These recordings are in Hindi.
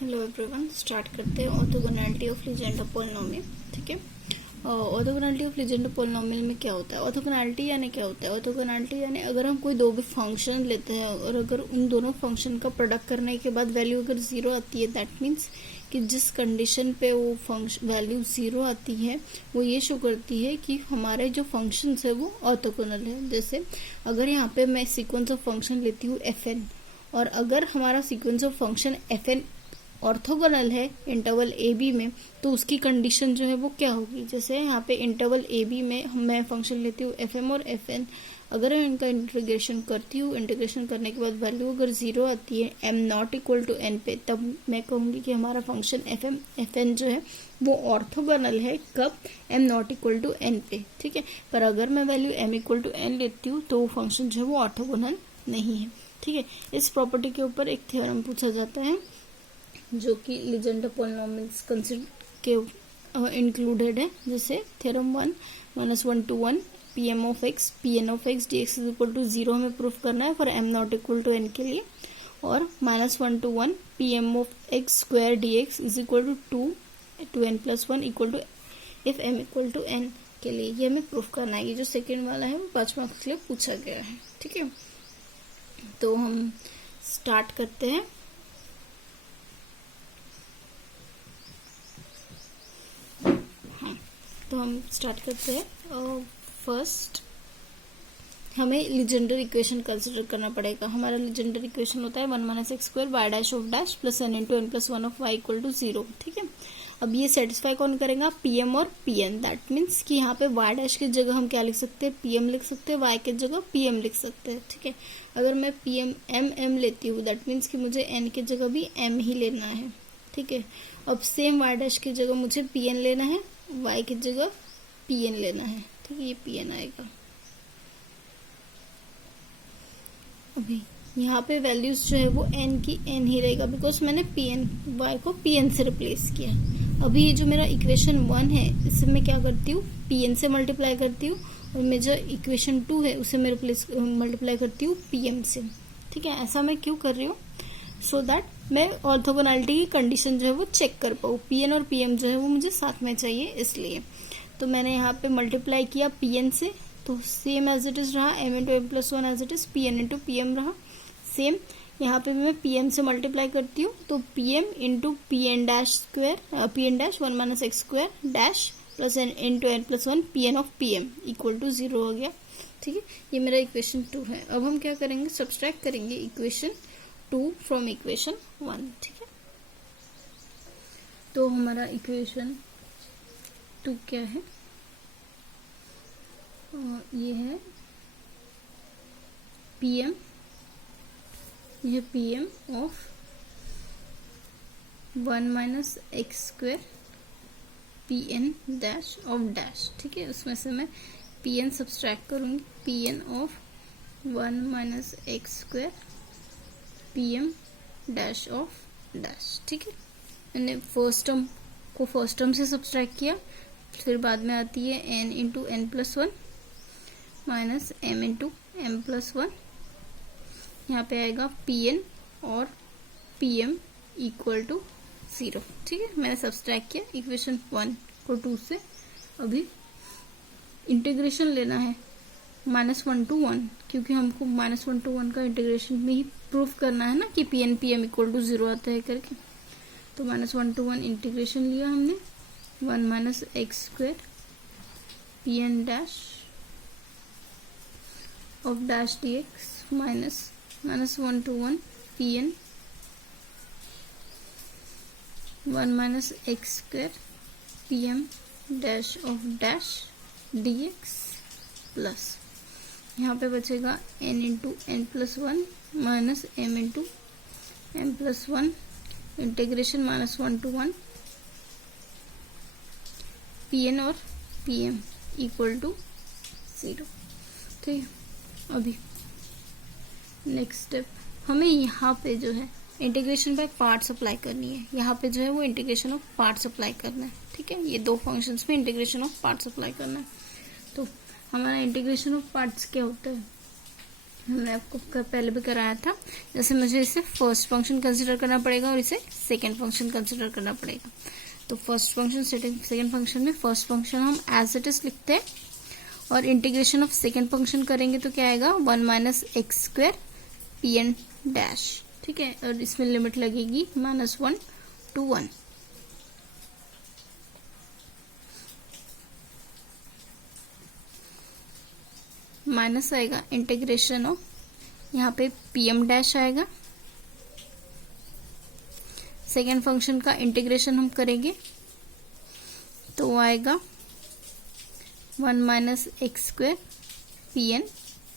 हेलो एवरीवन, स्टार्ट करते हैं ऑर्थोगोनैलिटी ऑफ लीजेंडर पॉलिनोमियल। ठीक है, ऑर्थोगोनैलिटी ऑफ लीजेंडर पॉलिनोमियल में क्या होता है? ऑर्थोगोनैलिटी यानी क्या होता है? ऑर्थोगोनैलिटी यानी अगर हम कोई दो भी फंक्शन लेते हैं और अगर उन दोनों फंक्शन का प्रोडक्ट करने के बाद वैल्यू अगर जीरो आती है, दैट मीन्स कि जिस कंडीशन पे वो फंक्शन वैल्यू जीरो आती है वो ये शो करती है कि हमारे जो फंक्शंस है वो ऑर्थोगोनल है। जैसे अगर यहाँ पे मैं सीक्वेंस ऑफ फंक्शन लेती हूँ fn, और अगर हमारा sequence of function fn orthogonal है इंटरवल ए बी में, तो उसकी कंडीशन जो है वो क्या होगी? जैसे यहाँ पे इंटरवल ए बी में मैं फंक्शन लेती हूँ एफ एम और एफ एन, अगर मैं इनका इंटीग्रेशन करती हूँ, इंटीग्रेशन करने के बाद वैल्यू अगर जीरो आती है M not equal to N पे, तब मैं कहूँगी कि हमारा फंक्शन एफ एन जो है वो ऑर्थोगोनल है। कब? M not equal to N पे। ठीक है, पर अगर मैं value M equal to N लेती हूँ तो वो फंक्शन जो है वो ऑर्थोगोनल नहीं है। ठीक है, इस प्रॉपर्टी के ऊपर एक थ्योरम पूछा जाता है जो कि लीजेंडर पॉलिनोमियल्स कंसिडर के इंक्लूडेड है। जैसे theorem 1 -1 to 1 pm of X pn of X dx is equal to 0 हमें प्रूफ करना है for m not equal to n के लिए, और -1 to 1 pm of X square dx is equal to 2 to n plus 1 equal to if m equal to n के लिए। ये हमें प्रूफ करना है। ये जो सेकेंड वाला है वो 5 मार्क्स के लिए पूछा गया है। ठीक है, तो हम स्टार्ट करते हैं। तो हम स्टार्ट करते हैं। फर्स्ट हमें लीजेंडर इक्वेशन कंसिडर करना पड़ेगा। हमारा लीजेंडर इक्वेशन होता है 1 minus X square Y dash of dash plus N into N plus 1 of Y equal to 0। ठीक है, अब ये सेटिस्फाई कौन करेगा? पीएम और पीएन। दैट मीन्स कि यहाँ पे वाई डैश की जगह हम क्या लिख सकते हैं? पीएम लिख सकते हैं, वाई की जगह पीएम लिख सकते हैं। ठीक है, अगर मैं पीएम एम लेती हूँ, दैट मीन्स कि मुझे एन की जगह भी एम ही लेना है। ठीक है, अब सेम वाई डैश की जगह मुझे पीएन लेना है, वाई की जगह पीएन लेना है। ठीक है, ये पीएन आएगा। अभी यहाँ पे वैल्यूज जो है वो एन की एन ही रहेगा, बिकॉज मैंने पीएन वाई को पीएन से रिप्लेस किया। अभी ये जो मेरा इक्वेशन 1 है, इससे मैं क्या करती हूँ? पीएन से मल्टीप्लाई करती हूँ, और मैं जो इक्वेशन 2 है उसे मैं मल्टीप्लाई करती हूँ पीएम से। ठीक है, ऐसा मैं क्यों कर रही हूँ? सो दैट मैं ऑर्थोगोनैलिटी की कंडीशन जो है वो चेक कर पाऊँ। पीएन और पीएम जो है वो मुझे साथ में चाहिए, इसलिए तो मैंने यहाँ पे मल्टीप्लाई किया पीएन से, तो सेम एज इट इज रहा M into M plus 1 as it is PN into PM रहा। सेम यहाँ पे मैं पीएम से मल्टीप्लाई करती हूँ, तो PM into PN dash square PN dash 1 minus X square dash plus N into N plus 1 PN of PM equal to 0 हो गया। ठीक है, ये मेरा इक्वेशन 2 है। अब हम क्या करेंगे? सब्सट्रैक्ट करेंगे इक्वेशन 2 फ्रॉम इक्वेशन 1। ठीक है, तो हमारा इक्वेशन 2 क्या है? ये है पीएम, ये PM of 1 minus X square PN dash of dash. ठीक है, उसमें से मैं पीएन सब्सट्रैक्ट करूंगी, PN of 1 minus X square PM dash of dash. ठीक है, मैंने फर्स्ट टर्म को फर्स्ट टर्म से सब्सट्रैक्ट किया, फिर बाद में आती है N into N plus 1 minus M into M plus 1। यहाँ पे आएगा पीएन और पीएम इक्वल टू 0। ठीक है, मैंने सब्सट्रैक्ट किया इक्वेशन 1 को 2 से। अभी इंटीग्रेशन लेना है -1 to 1, क्योंकि हमको -1 to 1 का इंटीग्रेशन में ही प्रूफ करना है ना कि पीएन पीएम इक्वल टू 0 आता है करके। तो -1 to 1 इंटीग्रेशन लिया हमने, 1 minus X square PN dash of dash dx minus -1 to 1 pn 1 minus X square pm dash of dash dx plus यहाँ पे बचेगा n into N plus 1 minus m into M plus 1 integration -1 to 1 pn और pm इक्वल टू 0। ठीक है, अभी नेक्स्ट स्टेप हमें यहाँ पे जो है इंटीग्रेशन बाय पार्ट्स अप्लाई करनी है। यहाँ पे जो है वो इंटीग्रेशन ऑफ पार्ट्स अप्लाई करना है। ठीक है, ये दो फंक्शंस में इंटीग्रेशन ऑफ पार्ट्स अप्लाई करना है। तो हमारा इंटीग्रेशन ऑफ पार्ट्स क्या होता है? हमने आपको पहले भी कराया था। जैसे मुझे इसे फर्स्ट फंक्शन कंसिडर करना पड़ेगा और इसे सेकेंड फंक्शन कंसिडर करना पड़ेगा। तो फर्स्ट फंक्शन सेकेंड फंक्शन में फर्स्ट फंक्शन हम एज इट इज लिखते हैं और इंटीग्रेशन ऑफ सेकेंड फंक्शन करेंगे तो क्या आएगा 1 minus X square P N dash. ठीक है, और इसमें लिमिट लगेगी -1 to 1। माइनस आएगा इंटीग्रेशन ऑफ, यहाँ पे पी एम डैश आएगा। सेकेंड फंक्शन का इंटीग्रेशन हम करेंगे तो वो आएगा 1 minus X square P N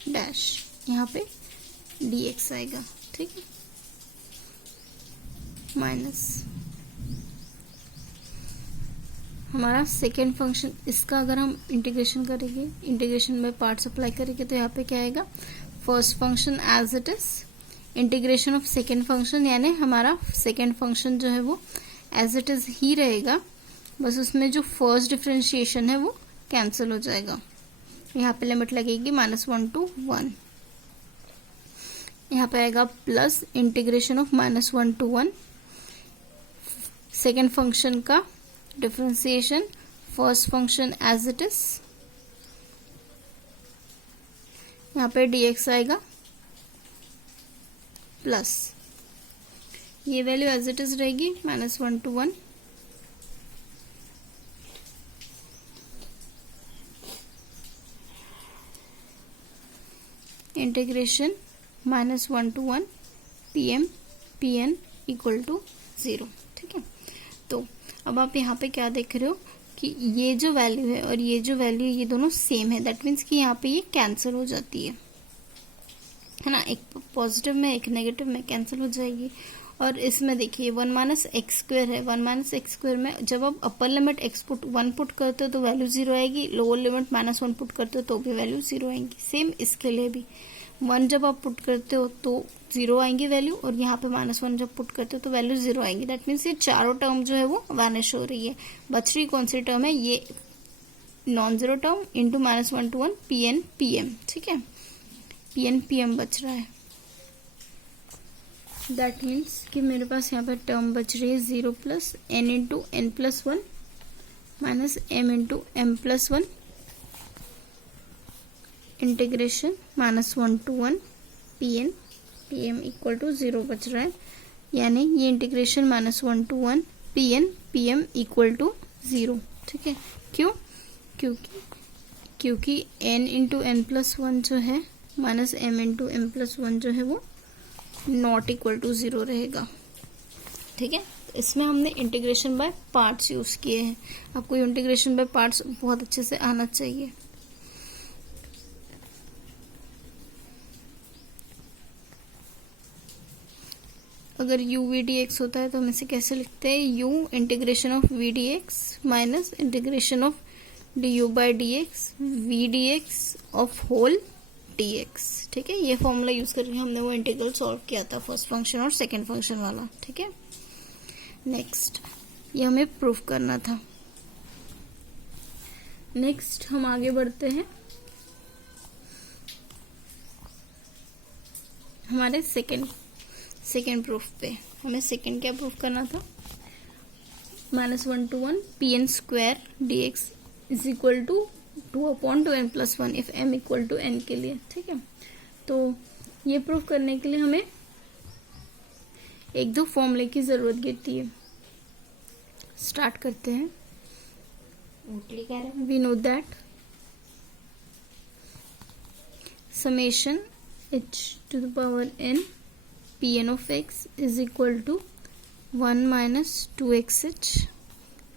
dash, यहाँ पे डी एक्स आएगा। ठीक है, माइनस हमारा सेकेंड फंक्शन, इसका अगर हम इंटीग्रेशन करेंगे, इंटीग्रेशन बाय पार्ट्स अप्लाई करेंगे तो यहाँ पे क्या आएगा first function as it is, integration of second function, यानी हमारा सेकेंड फंक्शन जो है वो एज इट इज ही रहेगा, बस उसमें जो फर्स्ट डिफरेंशिएशन है वो कैंसिल हो जाएगा। यहाँ पे लिमिट लगेगी -1 to 1। यहाँ पे आएगा plus integration of -1 to 1, second function का differentiation, first function as it is, यहाँ पे dx आएगा प्लस ये वैल्यू एज इट इज रहेगी -1 to 1। Integration -1 to 1 pn equal to 0। ठीक है, तो अब आप यहाँ पे क्या देख रहे हो कि ये जो वैल्यू है और ये जो वैल्यू है ये दोनों सेम है, दैट मीन्स कि यहाँ पे ये कैंसिल हो जाती है ना, एक पॉजिटिव में एक नेगेटिव में कैंसिल हो जाएगी। और इसमें देखिए 1 माइनस एक्स स्क्वायर है, 1 माइनस एक्स स्क्वायर में जब आप upper limit x put 1 put करते हो तो वैल्यू 0 आएगी, लोअर लिमिट -1 पुट करते हो तो भी वैल्यू 0 आएंगी। सेम इसके लिए भी 1 जब आप पुट करते हो तो 0 आएंगी वैल्यू, और यहाँ पे -1 जब पुट करते हो तो वैल्यू 0 आएंगी। दैट मीन्स ये चारों टर्म जो है वो वैनिश हो रही है। बच रही कौन सी टर्म है, ये non zero term into -1 to 1 pn pm। ठीक है, pn pm बच रहा है। दैट मीन्स कि मेरे पास यहाँ पे टर्म बच रही है 0 plus n into n plus 1 minus m into m plus 1 integration -1 to 1 pn pm equal to 0 बच रहा है, यानी ये integration -1 to 1 pn pm equal to 0। ठीक है, क्यों? क्योंकि n इंटू n प्लस 1 जो है minus m into m plus 1 जो है वो नॉट इक्वल टू 0 रहेगा। ठीक है, इसमें हमने इंटीग्रेशन बाय पार्ट्स यूज किए हैं। आपको इंटीग्रेशन बाय पार्ट्स बहुत अच्छे से आना चाहिए। अगर u v dx होता है तो हम इसे कैसे लिखते हैं, u integration of v dx minus integration of du by dx v dx of whole dx। ठीक है, ये फॉर्मूला यूज करके हमने वो इंटीग्रल सॉल्व किया था, फर्स्ट फंक्शन और सेकंड फंक्शन वाला। ठीक है, नेक्स्ट ये हमें प्रूफ करना था। नेक्स्ट हम आगे बढ़ते हैं हमारे सेकेंड प्रूफ पे। हमें सेकेंड क्या प्रूफ करना था, -1 to 1 pn square dx is equal to 2/2n plus 1 if m equal to n के लिए। ठीक है, तो ये प्रूफ करने के लिए हमें एक दो फॉर्मूले की जरूरत गिरती है। स्टार्ट करते हैं। We know that summation h to the power n pn of x is equal to 1 minus 2xh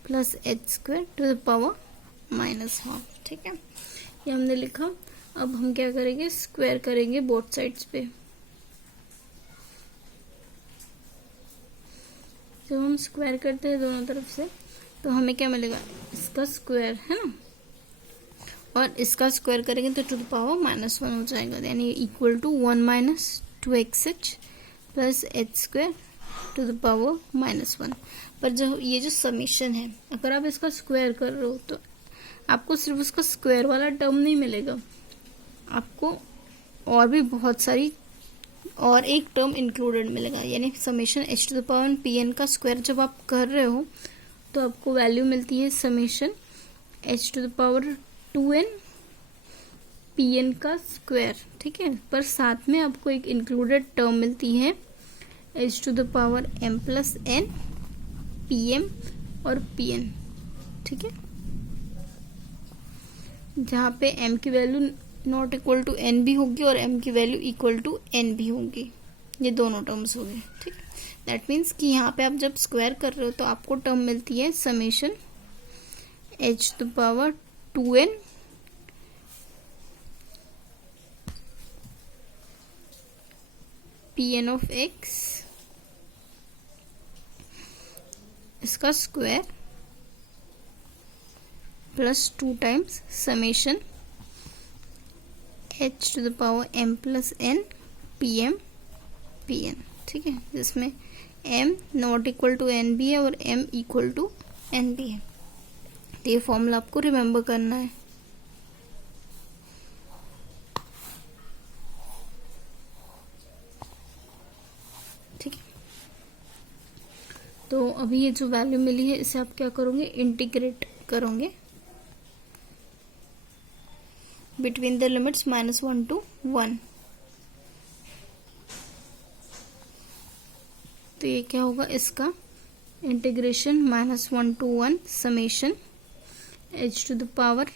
plus h square to the power -1। ठीक है, ये हमने लिखा। अब हम क्या करेंगे, स्क्वायर करेंगे बोथ साइड्स पे। जब हम स्क्वायर करते हैं दोनों तरफ से तो हमें क्या मिलेगा, इसका स्क्वायर है ना, और इसका स्क्वायर करेंगे तो टू द पावर -1 हो जाएगा, यानी equal to 1 minus 2xh plus h square to the power -1। पर जो ये जो समीशन है, अगर आप इसका स्क्वायर कर रहे हो तो आपको सिर्फ उसका स्क्वायर वाला टर्म नहीं मिलेगा, आपको और भी बहुत सारी और एक टर्म इंक्लूडेड मिलेगा, यानी summation H to the power P N का स्क्वायर जब आप कर रहे हो तो आपको वैल्यू मिलती है summation H to the power 2n P N का स्क्वायर, ठीक है। पर साथ में आपको एक इंक्लूडेड टर्म मिलती है H to the power m plus n P M और पी एन, ठीक है, जहाँ पे m की value not equal to n भी होगी और m की वैल्यू इक्वल टू n भी होगी, ये दोनों टर्म्स हो गए, ठीक। दैट मीन्स कि यहाँ पे आप जब स्क्वायर कर रहे हो तो आपको टर्म मिलती है summation h to power 2n pn of x इसका square plus 2 times summation h to the power m plus n pm pn, ठीक है, जिसमें m not equal to n भी है और m इक्वल टू n भी है। तो ये फॉर्मूला आपको रिमेम्बर करना है, ठीक है। तो अभी ये जो वैल्यू मिली है इसे आप क्या करोगे, इंटीग्रेट करोगे बिटवीन द लिमिट्स -1 to 1। तो ये क्या होगा, इसका integration -1 to 1 summation h to the power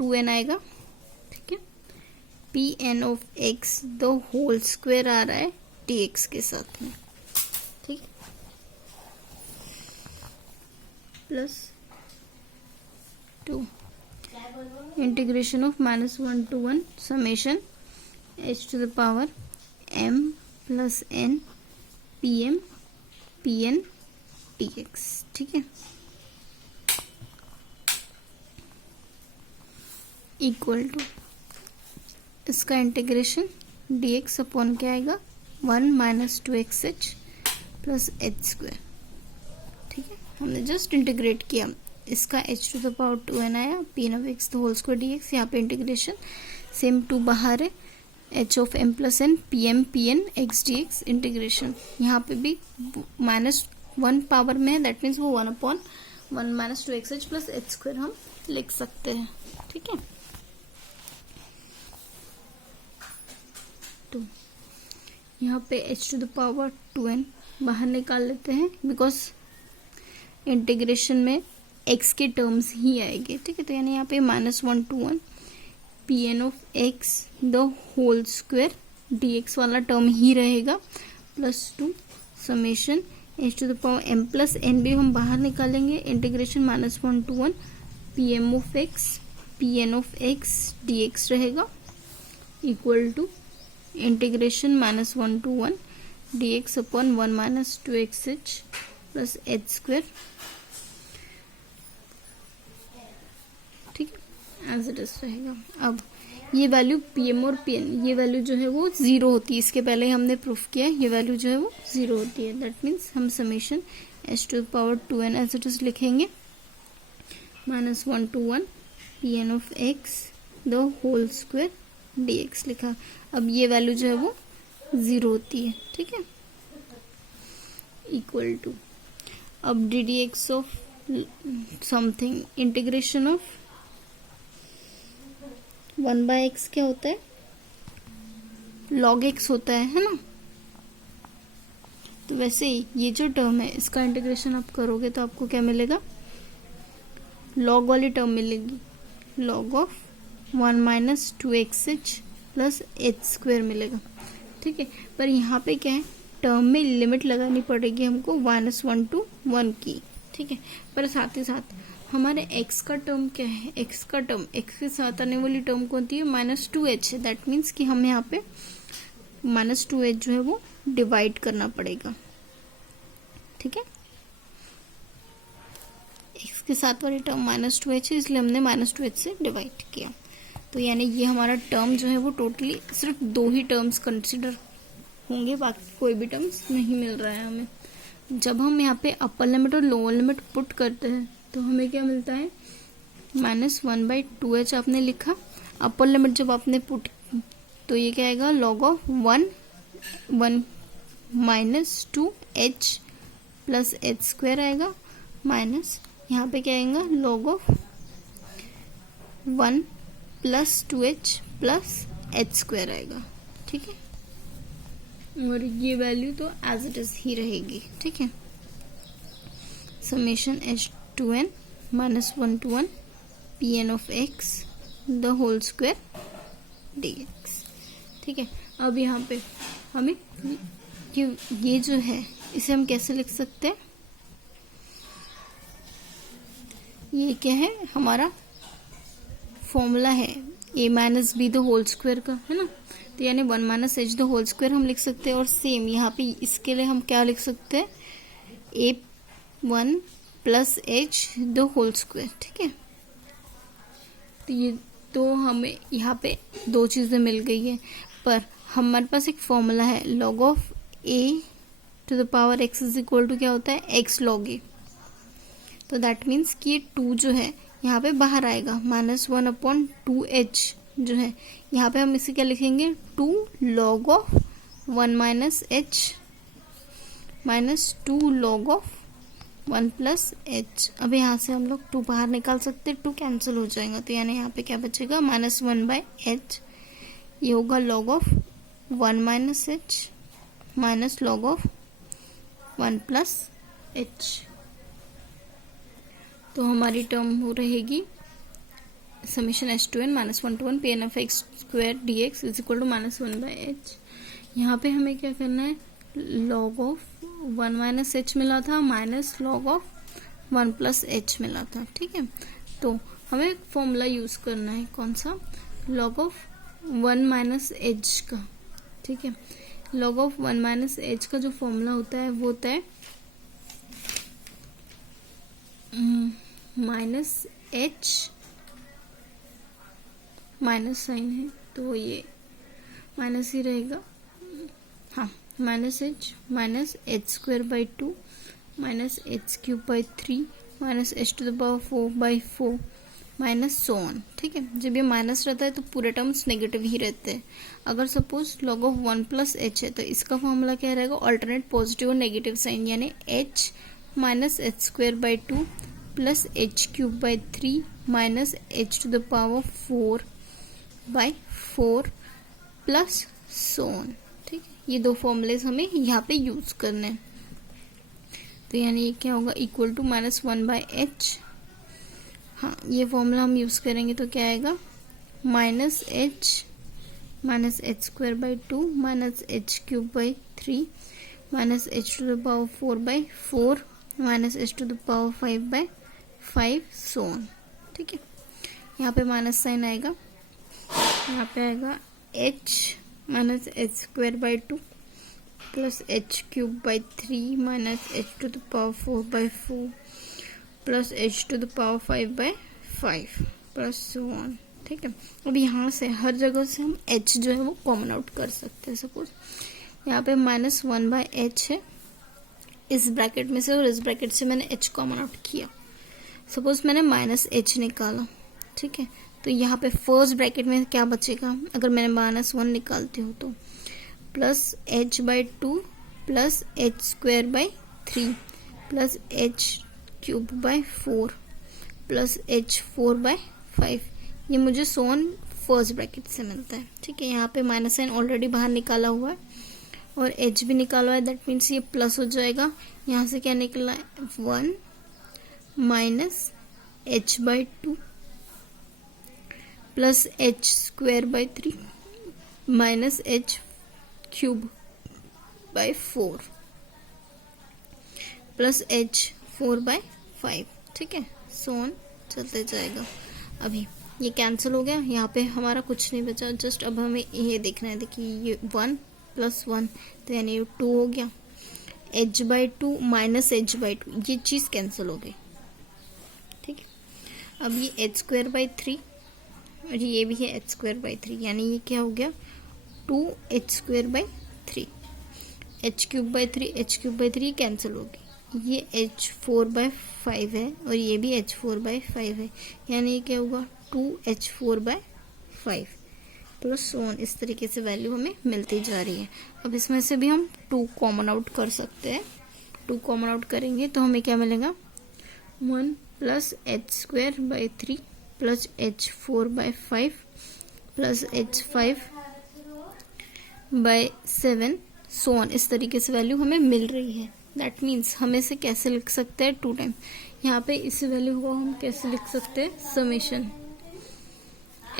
2n आएगा, ठीक है। pn of x the whole square आ रहा है dx के साथ में, ठीक, plus 2 integration of -1 to 1 summation h to the power m plus n pm pn dx, ठीक है, इक्वल टू इसका इंटीग्रेशन dx अपॉन क्या आएगा 1 minus 2xh plus h square, ठीक है। हमने जस्ट इंटीग्रेट किया, इसका h to the power 2n आया, pn of x the whole square dx, यहाँ पे इंटीग्रेशन सेम 2 बाहर है, h of m plus n pm pn x dx integration यहाँ पे भी -1 पावर में है, दैट मीन्स वो 1 upon 1 minus 2xh plus h square हम लिख सकते हैं, ठीक है। तो यहाँ पे h to the power 2n बाहर निकाल लेते हैं, बिकॉज इंटीग्रेशन में x के टर्म्स ही आएंगे, ठीक है। तो यानी यहाँ पे -1 to 1 pn of x the whole square dx वाला टर्म ही रहेगा, plus 2 summation h to the power m plus n भी हम बाहर निकालेंगे, integration -1 to 1 pm of x pn of x dx रहेगा, equal to integration -1 to 1 dx upon 1 minus 2xh plus h square, ठीक है, एज इट इज रहेगा। अब ये वैल्यू pm और pn, ये वैल्यू जो है वो 0 होती है, इसके पहले हमने प्रूफ किया ये वैल्यू जो है वो 0 होती है, दैट मीन्स हम summation h to the power 2n as it is लिखेंगे, -1 to 1 pn of x the whole square dx लिखा। अब ये वैल्यू जो है वो 0 होती है, ठीक है, इक्वल टू अब ddx of something integration of 1/x क्या होता है, log x होता है ना। तो वैसे ही ये जो टर्म है इसका इंटीग्रेशन आप करोगे तो आपको क्या मिलेगा, log वाली टर्म मिलेगी, log of 1 minus 2xh plus h square मिलेगा, ठीक है। पर यहाँ पे क्या है, टर्म में लिमिट लगानी पड़ेगी हमको -1 to 1 की, ठीक है। पर साथ ही साथ हमारे x का टर्म क्या है, x का टर्म x के साथ आने वाली टर्म कौन सी है, -2h है, दैट मीन्स कि हमें यहाँ पे -2h जो है वो डिवाइड करना पड़ेगा, ठीक है। x के साथ वाली टर्म -2h है, इसलिए हमने -2h से डिवाइड किया। तो यानी ये हमारा टर्म जो है वो टोटली सिर्फ 2 ही टर्म्स कंसिडर होंगे, बाकी कोई भी टर्म्स नहीं मिल रहा है हमें। जब हम यहाँ पे अपर लिमिट और लोअर लिमिट पुट करते हैं तो हमें क्या मिलता है, -1/2h आपने लिखा, अपर लिमिट जब आपने पुट, तो ये क्या आएगा, log of 1 minus 2h plus H square आएगा, माइनस यहाँ पे क्या आएगा, log of 1 plus 2h plus H square आएगा। ठीक है, और ये वैल्यू तो एज इट इज ही रहेगी। ठीक है, summation h2n minus 1 to 1 pn of x the whole square dx। ठीक है, अब यहाँ पे हमें ये जो है इसे हम कैसे लिख सकते हैं, ये क्या है, हमारा फॉर्मूला है a minus B the whole square का, है ना। तो यानी 1 minus H the whole square हम लिख सकते हैं, और सेम यहाँ पे इसके लिए हम क्या लिख सकते हैं, a1 plus H the whole square. ठीक है, तो ये तो हमें यहाँ पे दो चीज़ें मिल गई है, पर हमारे पास एक फॉर्मूला है log of a to the power x is equal to क्या होता है, x log a। तो दैट मीन्स कि ये 2 जो है यहाँ पे बाहर आएगा, -1/2h जो है यहाँ पे हम इसे क्या लिखेंगे, 2 log of 1 minus h minus 2 log of 1 plus H. अब यहाँ से हम लोग 2 बाहर निकाल सकते हैं, 2 कैंसिल हो जाएगा, तो यानी यहाँ पे क्या बचेगा, -1/h, ये होगा log of 1 minus h minus log of 1 plus h. तो हमारी टर्म हो रहेगी summation h2n minus 1 to 1 pn of x square dx is equal to -1/h। यहाँ पे हमें क्या करना है, log ऑफ 1 माइनस एच मिला था minus log of 1 plus H मिला था। ठीक है, तो हमें फॉर्मूला यूज करना है, कौन सा, log ऑफ 1 माइनस एच का। ठीक है, log ऑफ 1 माइनस एच का जो फॉर्मूला होता है वो होता है माइनस एच, माइनस साइन है तो ये माइनस ही रहेगा, हाँ, minus H square by 2 minus H cube by 3 minus H to the power 4/4 minus so on. ठीक है, जब ये माइनस रहता है तो पूरे टर्म्स नेगेटिव ही रहते हैं। अगर suppose log of 1 plus H है तो इसका फॉर्मूला क्या रहेगा, ऑल्टरनेट पॉजिटिव और नेगेटिव साइन, यानी H minus H square by 2 plus H cube by 3 minus H to the power 4/4 plus so on. ठीक है, ये दो फॉर्मूलेस हमें यहाँ पे यूज करने हैं। तो यानी ये क्या होगा, इक्वल टू -1/h, हाँ ये फॉर्मूला हम यूज करेंगे तो क्या आएगा, minus H square by 2 minus H cube by 3 minus H to the power 4/4 minus H to the power 5/5 so on. ठीक है, यहाँ पे माइनस साइन आएगा, यहाँ पे आएगा h minus H square by 2 plus H cube by 3 minus H to the power 4/4 plus H to the power 5/5 plus so on. ठीक है, अब यहाँ से हर जगह से हम h जो है वो कॉमन आउट कर सकते हैं। सपोज यहाँ पे -1/h है इस ब्रैकेट में से, और इस ब्रैकेट से मैंने h कॉमन आउट किया। सपोज मैंने -h निकाला, ठीक है, तो यहाँ पे फर्स्ट ब्रैकेट में क्या बचेगा, अगर मैंने -1 निकालती हूँ तो plus h/2 plus H square by 3 plus H cube by 4 plus H 4/5, ये मुझे सोन फर्स्ट ब्रैकेट से मिलता है। ठीक है, यहाँ पे माइनस साइन ऑलरेडी बाहर निकाला हुआ है और h भी निकाला हुआ है, दैट मीन्स ये प्लस हो जाएगा। यहाँ से क्या निकला है, 1 minus h/2 plus H square by 3 minus H cube by 4 plus H 4/5। ठीक है, सोन चलते जाएगा। अभी ये कैंसिल हो गया, यहाँ पे हमारा कुछ नहीं बचा, जस्ट अब हमें ये देखना है। देखिए ये 1 + 1 तो यानी 2 हो गया, h/2 माइनस h/2 ये चीज़ कैंसिल हो गई। ठीक है, अब ये एच स्क्वायर बाई 3 और ये भी है एच स्क्वायर बाई 3, यानी ये क्या हो गया 2h square by 3, H cube by 3 H cube by 3 cancel हो गई। ये h4/5 है और ये भी h4/5 है, यानी ये क्या होगा 2h4/5 5 प्लस 1, इस तरीके से वैल्यू हमें मिलती जा रही है। अब इसमें से भी हम 2 कॉमन आउट कर सकते हैं। 2 कॉमन आउट करेंगे तो हमें क्या मिलेगा, 1 plus h²/3 plus h4/5 plus h5/7 so on, इस तरीके से वैल्यू हमें मिल रही है। दैट मीन्स हम इसे कैसे लिख सकते हैं, 2 टाइम। यहाँ पे इस वैल्यू को हम कैसे लिख सकते हैं, समेशन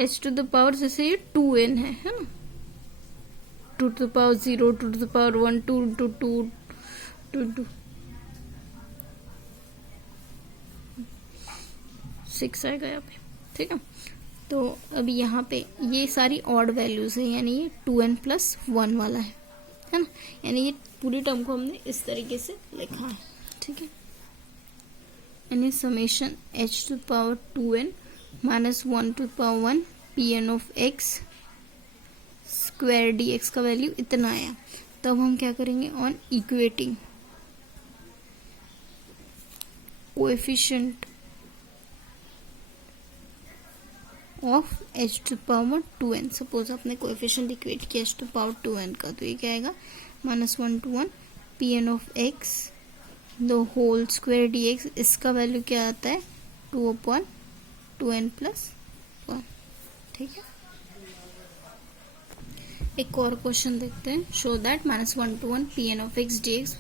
h⁻, जैसे ये 2n है ना, 2⁻0, 2⁻1, 2 6 आएगा यहाँ पे, ठीक है। तो अभी यहाँ पे ये सारी ऑड वैल्यूज है, यानी ये 2n+1 वाला है ना, यानी ये पूरी टर्म को हमने इस तरीके से लिखा है, ठीक है। यानी summation h⁻2n - 1⁻1 Pn(x) square dx का वैल्यू इतना आया। तब हम क्या करेंगे, on equating coefficient of h⁻2n। Suppose आपने कोएफिशिएंट इक्वेट किया h⁻2n का, तो ये क्या आएगा, -1 to 1 Pn(x) the whole square dx। इसका वैल्यू क्या आता है, 2/2n+1, ठीक है। एक और क्वेश्चन देखते हैं। Show that -1 to 1 Pn(x) dx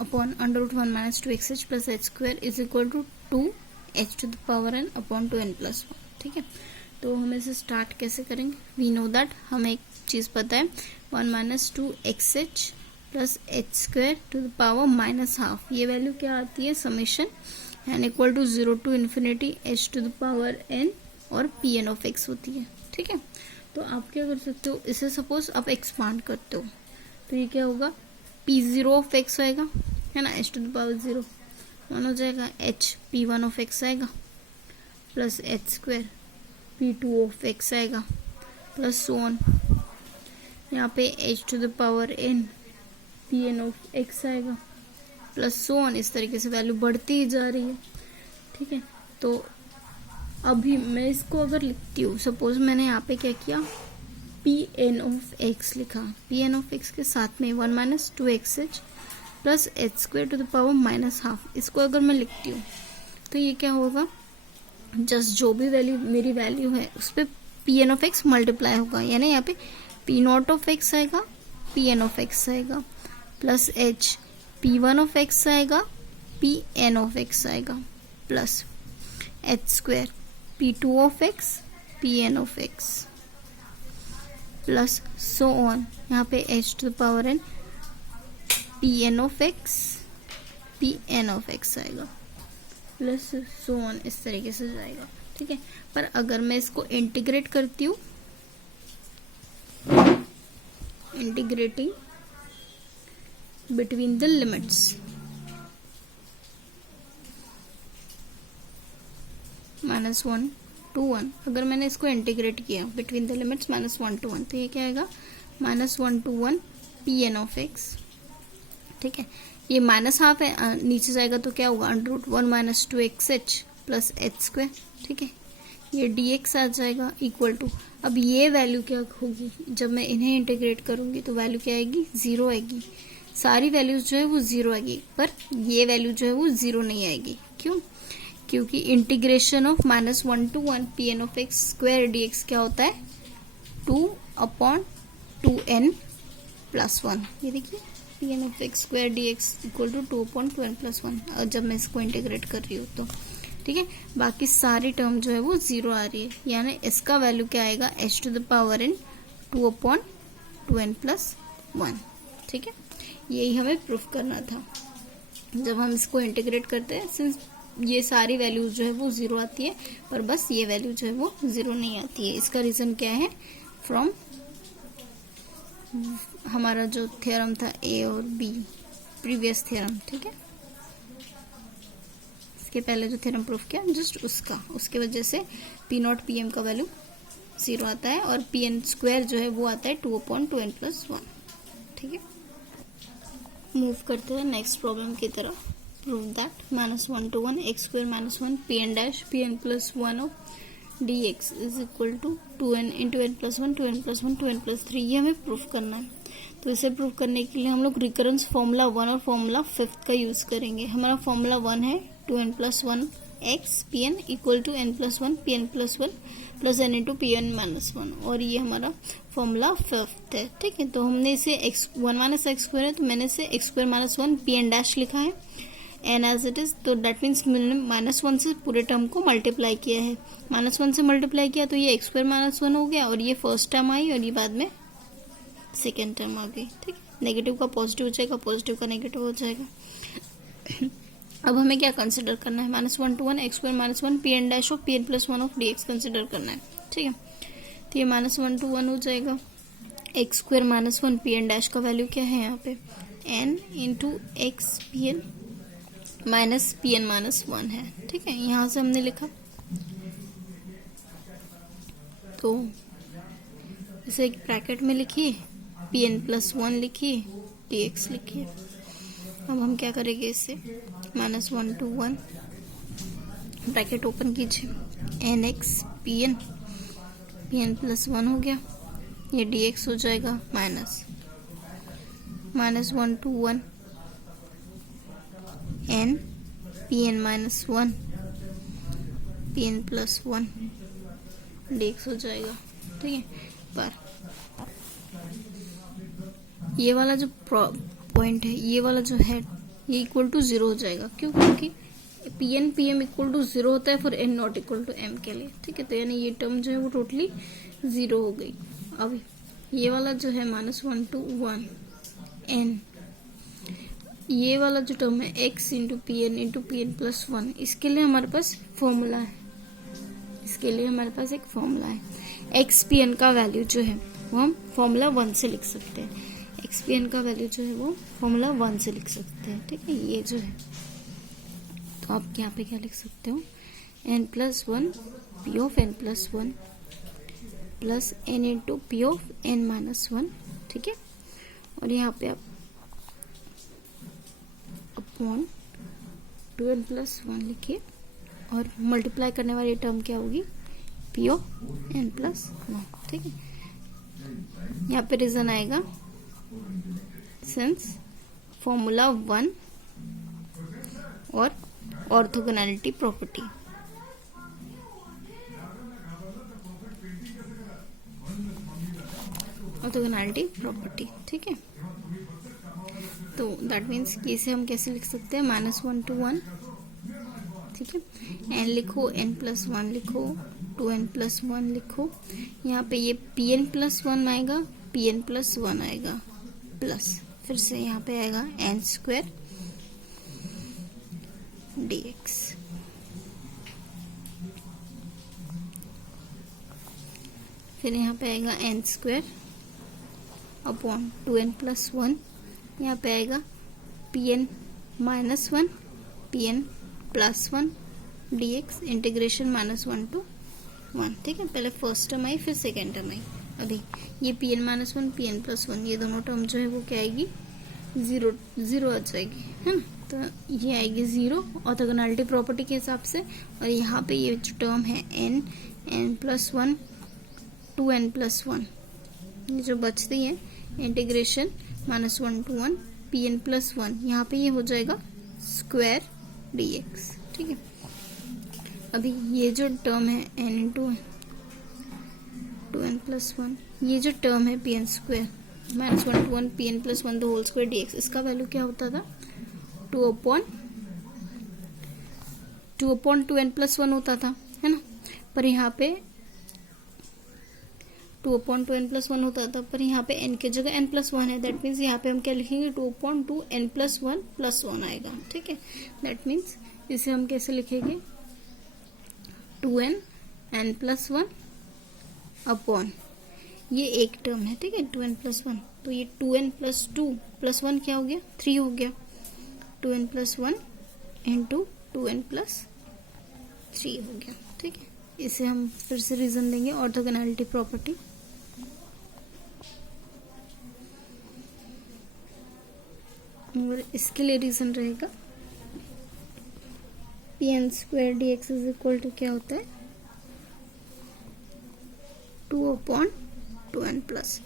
upon √1 - 2xh plus h² is equal to 2h⁻n upon 2n+1, ठीक है। तो हम इसे स्टार्ट कैसे करेंगे, वी नो दैट, हमें एक चीज पता है, 1 - 2xh plus h² to the power -12, ये वैल्यू क्या आती है, summation n equal to 0 to ∞ h⁻n और Pn(x) होती है, ठीक है। तो आप क्या कर सकते हो, इसे सपोज आप एक्सपांड करते हो तो ये क्या होगा, P0(x) आएगा, है ना, h⁻0 वन हो जाएगा, h P1(x) आएगा प्लस h² P2(x) आएगा प्लस सो ऑन, यहाँ पे h⁻n Pn(x) आएगा प्लस सो ऑन, इस तरीके से वैल्यू बढ़ती ही जा रही है, ठीक है। तो अभी मैं इसको अगर लिखती हूँ, सपोज मैंने यहाँ पे क्या किया, Pn(x) लिखा, Pn(x) के साथ में 1 - 2xh plus h² to the power -12, इसको अगर मैं लिखती हूँ तो ये क्या होगा, जस्ट जो भी वैल्यू मेरी वैल्यू है उस पर Pn(x) मल्टीप्लाई होगा, यानी यहाँ पे P0(x) आएगा, Pn(x) आएगा प्लस h P1(x) आएगा, Pn(x) आएगा plus h² P2(x) Pn(x) plus so on, यहाँ पे h⁻n Pn(x) आएगा प्लस सो ऑन, इस तरीके से जाएगा, ठीक है। पर अगर मैं इसको इंटीग्रेट करती हूँ, integrating between the limits -1 to 1, अगर मैंने इसको इंटीग्रेट किया बिटवीन द लिमिट्स -1 to 1, तो ये क्या आएगा, -1 to 1 Pn(x), ठीक है। ये -12 है, नीचे जाएगा तो क्या होगा, √1 - 2xh प्लस h², ठीक है। ये dx आ जाएगा इक्वल टू, अब ये वैल्यू क्या होगी, जब मैं इन्हें इंटीग्रेट करूंगी तो वैल्यू क्या आएगी, 0 आएगी। सारी वैल्यूज जो है वो 0 आएगी, पर ये वैल्यू जो है वो 0 नहीं आएगी। क्यों, क्योंकि integration of -1 to 1 Pn(x) square dx क्या होता है, 2/2n+1। ये देखिए, Pn(x) square dx equal to 2/2n+1, और जब मैं इसको इंटीग्रेट कर रही हूँ तो, ठीक है। बाकी सारी टर्म जो है वो 0 आ रही है, यानी इसका वैल्यू क्या आएगा, h⁻n 2/2n+1, ठीक है। यही हमें प्रूफ करना था। जब हम इसको इंटीग्रेट करते हैं, सिंस ये सारी वैल्यूज जो है वो 0 आती है, पर बस ये वैल्यू जो है वो 0 नहीं आती है। इसका रीजन क्या है, फ्रॉम हमारा जो थ्योरम था ए और बी, प्रीवियस थ्योरम, ठीक है। इसके पहले जो थ्योरम प्रूफ किया, जस्ट उसके वजह से P0 Pm का वैल्यू 0 आता है, और Pn² जो है वो आता है 2/2n+1, ठीक है। मूव करते हैं नेक्स्ट प्रॉब्लम की तरफ। Prove that -1 to 1 x² - 1 Pn' Pn+1 of dx is equal to 2n into N plus one, 2n plus one, 2n plus three, ये हमें प्रूफ करना है। तो इसे प्रूफ करने के लिए हम लोग रिकरेंस फॉर्मूला 1 और फॉर्मूला 5 का यूज करेंगे। हमारा फॉर्मूला 1 है 2n plus one x P n equal to n plus one P N plus one plus N into p N minus one, और ये हमारा फॉर्मूला 5 है। ठीक है, तो हमने इसे x1 माइनस एक्स स्क्वायर है, तो मैंने इसे x square minus one P N dash लिखा है एन एज इट इज। तो दैट मीन्स मैंने माइनस वन से पूरे टर्म को मल्टीप्लाई किया है, माइनस वन से मल्टीप्लाई किया तो ये एक्स स्क्वायर माइनस वन हो गया, और ये फर्स्ट टर्म आई और ये बाद में सेकेंड टर्म आ गई। ठीक, नेगेटिव का पॉजिटिव हो जाएगा, पॉजिटिव का नेगेटिव हो जाएगा। अब हमें क्या कंसिडर करना है, minus one to one x square minus one P N dash of p N plus one of d x consider करना है। ठीक है, तो ये माइनस वन टू वन हो जाएगा। X square minus one P N dash का वैल्यू क्या है यहाँ पे, n into x P N minus p N minus one है। ठीक है, यहाँ से हमने लिखा, तो इसे एक ब्रैकेट में लिखिए, पी एन प्लस वन लिखिए, डी एक्स लिखिए। अब हम क्या करेंगे, इससे minus one to one bracket open कीजिए, N X P N plus one हो गया, ये डी एक्स हो जाएगा minus one to one N P N minus one P N plus one D X हो जाएगा। ठीक है, पर ये वाला जो पॉइंट है, ये वाला जो है, ये इक्वल टू जीरो हो जाएगा। क्यों? क्योंकि p n p m equal to zero होता है for n not equal to m के लिए। ठीक है, तो यानी ये टर्म जो है वो टोटली जीरो हो गई। अब ये वाला जो है minus one to one n, ये वाला जो टर्म है x into p N plus one, इसके लिए हमारे पास फॉर्मूला है, इसके लिए हमारे पास एक फॉर्मूला है। एक्स पी एन का वैल्यू जो है वो हम फॉर्मूला 1 से लिख सकते हैं, एक्स पी एन का वैल्यू जो है वो फॉर्मूला 1 से लिख सकते हैं। ठीक है, ये जो है, तो आप यहाँ पे क्या लिख सकते हो, n plus one p of n plus one plus N into p of n minus one. ठीक है, और यहाँ पे आप अपॉन 2n प्लस वन लिखिए, और मल्टीप्लाई करने वाली टर्म क्या होगी, p of n plus one. ठीक है, यहाँ पे रीजन आएगा सिंस फॉर्मूला 1 और ऑर्थोगोनैलिटी प्रॉपर्टी। Orthogonality property. ठीक है, तो दैट मीन्स कि इसे हम कैसे लिख सकते हैं, माइनस वन टू वन। ठीक है, एन लिखो, एन प्लस वन लिखो, 2n प्लस वन लिखो, यहाँ पे ये पी एन प्लस वन आएगा, पी एन प्लस वन आएगा, प्लस फिर से यहाँ पे आएगा एन स्क्वायर डी एक्स। फिर यहाँ पे आएगा n square upon 2n plus one, यहाँ पे आएगा p N minus one P N plus one D x integration minus one to one. ठीक है, पहले फर्स्ट टर्म आई फिर सेकेंड टर्म आई। अभी ये p N minus one P N plus one, ये दोनों टर्म जो है वो क्या आएगी, जीरो जीरो आ जाएगी, है ना। तो ये आएगी जीरो ऑर्थोगोनैलिटी प्रॉपर्टी के हिसाब से। और यहाँ पे ये जो टर्म है n plus one 2n plus one, ये जो बचती है integration minus one to one P N plus one, यहाँ पे ये हो जाएगा स्क्वायर डी एक्स। ठीक है, अभी ये जो टर्म है N into 2n plus one, ये जो टर्म है p n square minus one to one P N plus one the whole square d x, इसका वैल्यू क्या होता था, 2 अपॉन 2n प्लस वन होता था, है ना। पर यहाँ पे 2 अपॉन 2n प्लस वन होता था, पर यहाँ पे n की जगह n प्लस वन है। दैट मीन्स यहाँ पे हम क्या लिखेंगे, 2 अपॉन 2n प्लस वन आएगा। ठीक है, दैट मीन्स इसे हम कैसे लिखेंगे, 2n n plus one upon ये एक टर्म है। ठीक है, 2n प्लस वन, तो ये 2n plus two plus one क्या हो गया, 3 हो गया, 2n plus one into 2n plus 3 हो गया। ठीक है, इसे हम फिर से रीजन देंगे, ऑर्थोगोनैलिटी प्रॉपर्टी। और इसके लिए रीजन रहेगा p n square d x is equal to क्या होता है, 2/2n+1।